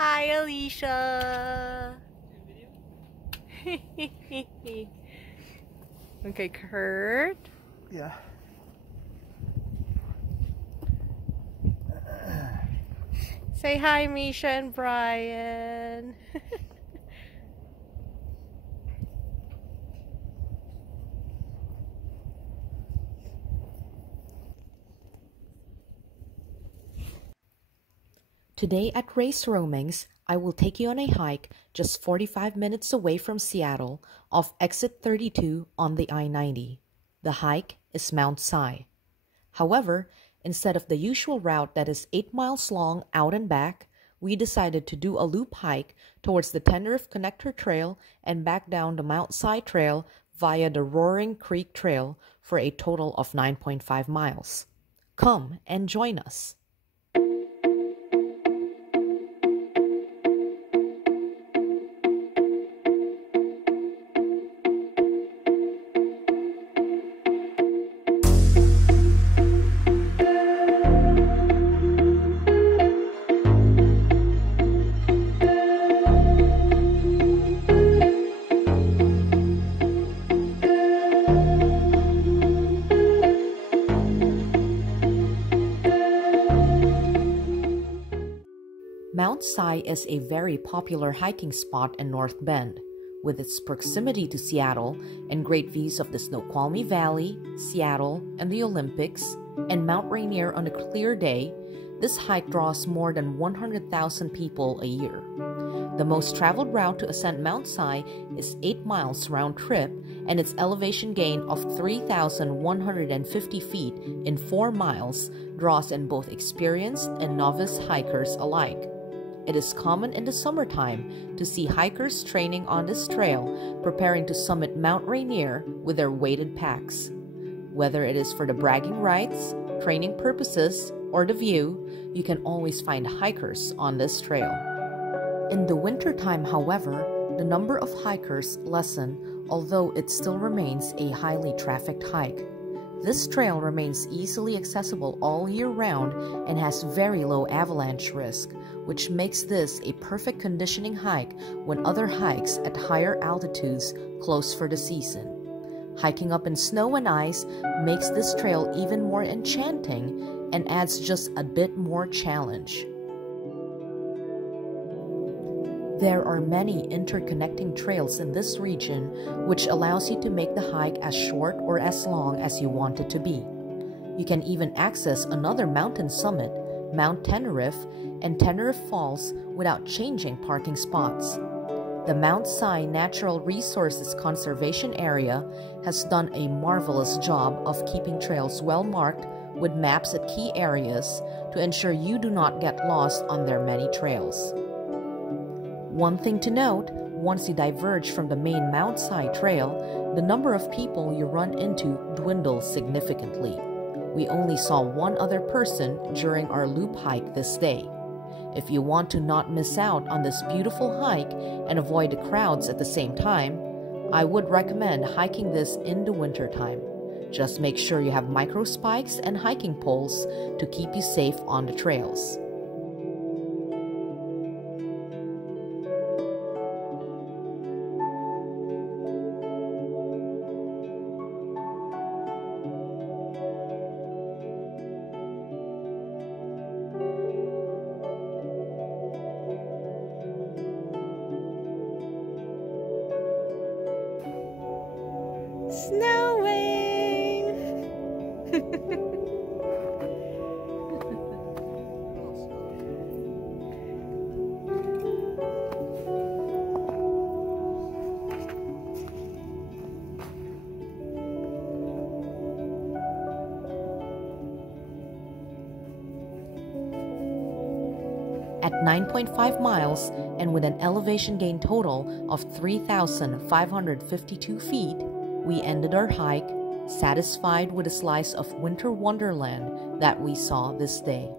Hi, Alicia. Okay, Kurt. Yeah. Say hi, Misha and Brian. Today at Race Roamings, I will take you on a hike just 45 minutes away from Seattle off exit 32 on the I-90. The hike is Mount Si. However, instead of the usual route that is 8 miles long out and back, we decided to do a loop hike towards the Teneriffe Connector Trail and back down the Mount Si Trail via the Roaring Creek Trail for a total of 9.5 miles. Come and join us. Mount Si is a very popular hiking spot in North Bend. With its proximity to Seattle and great views of the Snoqualmie Valley, Seattle, and the Olympics, and Mount Rainier on a clear day, this hike draws more than 100,000 people a year. The most traveled route to ascend Mount Si is 8 miles round trip, and its elevation gain of 3,150 feet in 4 miles draws in both experienced and novice hikers alike. It is common in the summertime to see hikers training on this trail preparing to summit Mount Rainier with their weighted packs. Whether it is for the bragging rights, training purposes, or the view, you can always find hikers on this trail. In the wintertime, however, the number of hikers lessen, although it still remains a highly trafficked hike. This trail remains easily accessible all year round and has very low avalanche risk, which makes this a perfect conditioning hike when other hikes at higher altitudes close for the season. Hiking up in snow and ice makes this trail even more enchanting and adds just a bit more challenge. There are many interconnecting trails in this region, which allows you to make the hike as short or as long as you want it to be. You can even access another mountain summit, Mount Teneriffe, and Teneriffe Falls without changing parking spots. The Mount Si Natural Resources Conservation Area has done a marvelous job of keeping trails well marked with maps at key areas to ensure you do not get lost on their many trails. One thing to note, once you diverge from the main Mount Si trail, the number of people you run into dwindles significantly. We only saw one other person during our loop hike this day. If you want to not miss out on this beautiful hike and avoid the crowds at the same time, I would recommend hiking this in the wintertime. Just make sure you have micro spikes and hiking poles to keep you safe on the trails. Snowing! At 9.5 miles and with an elevation gain total of 3,552 feet, we ended our hike, satisfied with a slice of winter wonderland that we saw this day.